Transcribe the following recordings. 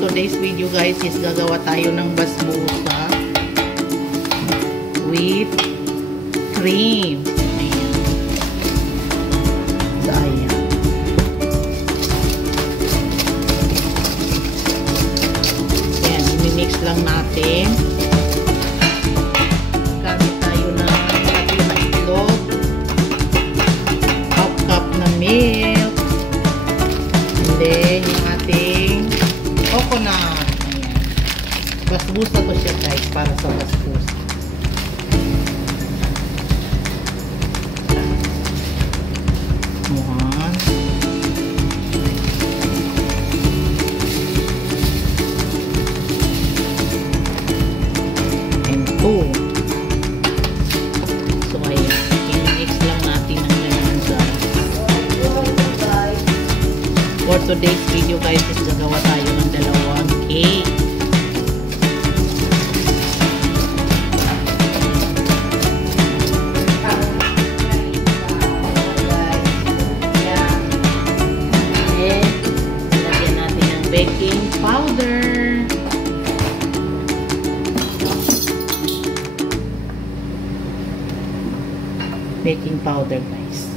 today's video guys is gagawa tayo ng basbousa with cream. Ayan. So, ayan. Ayan, mimix lang natin. Gamit tayo ng tatlo na itlog, half cup na milk, and then yung ating coconut. Ayan. Basbousa to siya guys, para sa basbousa. One. And two. So ayan, i-mix lang natin ang ganyan guys. For today's video guys is gagawa tayo ng dalawang cake. Lagyan natin ng baking powder. Baking powder guys.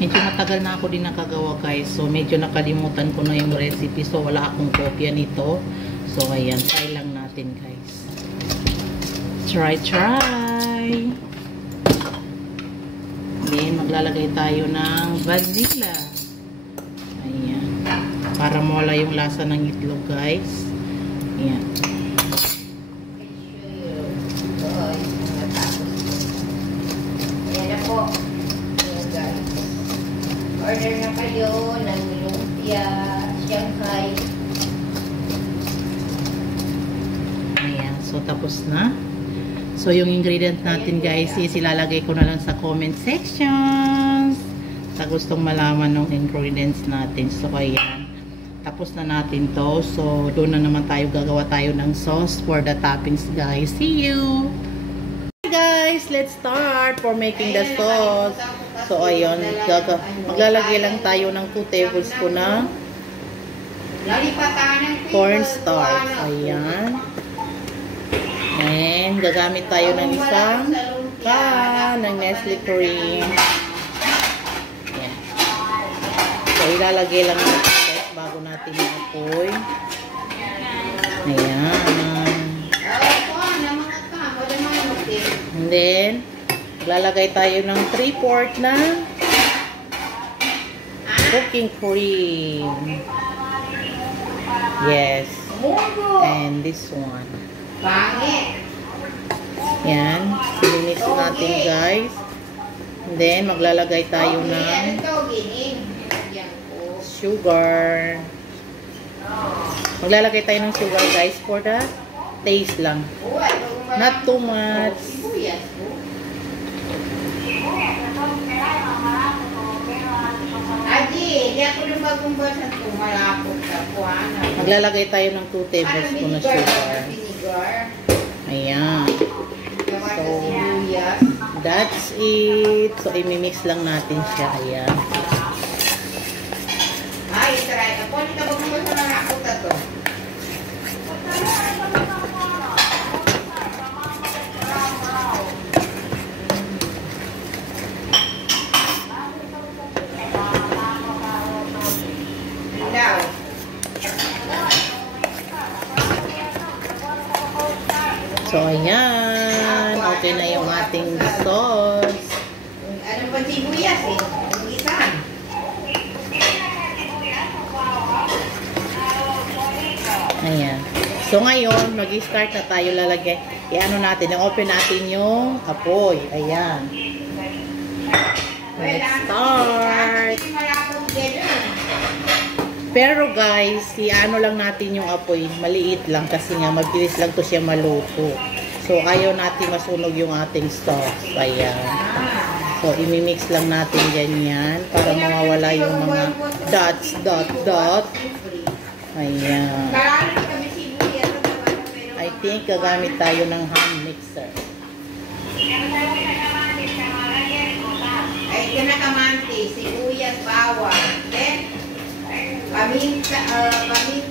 Medyo matagal na ako din nakagawa guys. So medyo nakalimutan ko na yung recipe. So wala akong kopya nito. So ayan, try lang natin guys. Try. Then maglalagay tayo ng vanilla. Ayan. Para mawala yung lasa ng itlog guys. Ayan. Order na kayo ng lumpia, Shanghai. Ayan, so tapos na. So yung ingredient natin guys is ilalagay ko na lang sa comment sections. Sa gustong malaman ng ingredients natin. So ayan, tapos na natin to. So doon na naman tayo gagawa tayo ng sauce for the toppings guys. See you! Hi guys, let's start for making the sauce. So, ayun, maglalagay lang tayo ng 2 tablespoon na cornstarch. Ayan. And, gagamit tayo ng isang can ng Nestle cream. Ayan. So, ilalagay lang natin guys bago natin i-apoy. Ayan. And then, lalagay tayo ng 3/4 na cooking cream. Yes. And this one. Yan. Mix natin guys. And then, maglalagay tayo ng sugar. Maglalagay tayo ng sugar guys for the taste lang. Not too much. Maglalagay tayo ng 2 tablespoon na sugar. Ayan. So, that's it. So, imimix lang natin siya. Ayan. So, ayan. Okay na yung ating sauce. Ano pa sibuyas eh? Isan. Ayan. So, ngayon, mag-start na tayo lalagay. I-ano natin, i-open natin yung apoy. Ayan. Let's start. Pero guys, i-ano lang natin yung apoy. Maliit lang kasi nga, mabilis lang to siya maluto. So, ayaw natin masunog yung ating sauce. Ayan. So, imimix lang natin ganyan para mawawala yung mga dots, dot. Ayan. I think gagamit tayo ng hand mixer. Ay, kinakamante, sibuyas, bawang, then, paminta,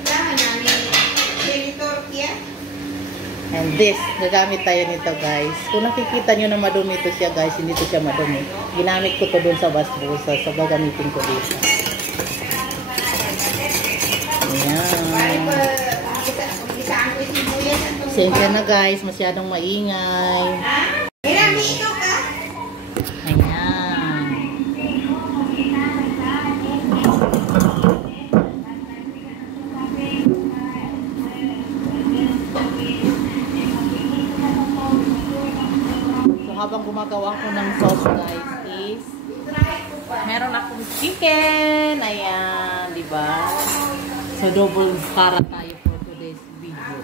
namin, senator kya. And this, gagamit tayo nito guys. Kung nakikita nyo na madumi ito siya guys, hindi ito siya madumi. Ginamit ko to dun sa basbusa, so gagamitin ko dito. Ayan. Sensya na guys, masyadong maingay. Pinamito ka? Ayan. So habang gumagawa ko ng sauce guys is meron akong chicken. Ayan, di ba? So double para tayo for today's video.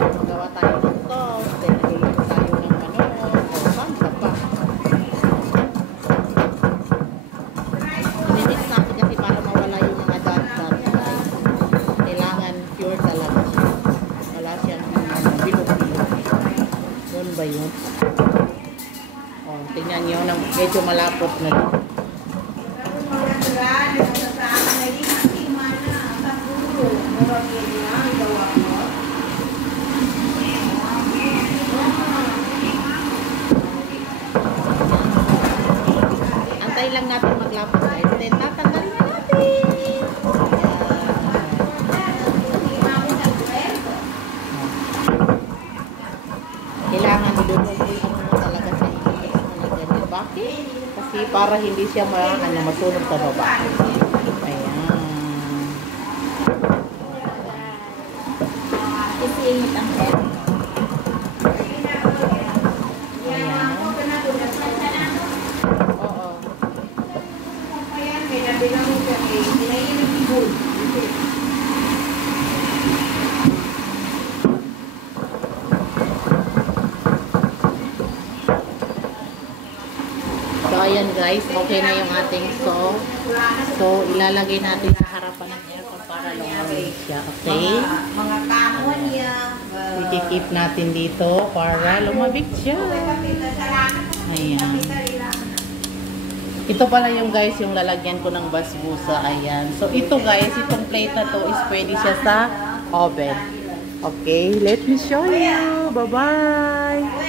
Magawa tayo ng sauce, then niluluto tayo ng manok, o bangsa pa. Inimix natin kasi para mawala yung mga dot-dot guys. Kailangan pure talaga siya. Wala siyang bilog-bilog. Doon ba yun? O, tingnan nyo, medyo malapot na rin. Antay lang natin maglapot guys. Then tatanggalin na natin. Kailangan ilulutuin mo talaga sa ilis mo na ganyan. Bakit? Kasi para hindi siya masunog sa baba. Ayan. Isingit ang head. Oo. So, ayan guys, okay na yung ating sauce. So, ilalagay natin sa harapan ng aircon para lumamig siya. Okay? Mga kamo niya. I-keep natin dito para lumamig siya. Ayan. Ito pala yung guys, yung lalagyan ko ng basbusa. Ayan. So, ito guys, itong plate na to is pwede siya sa oven. Okay, let me show you. Bye-bye!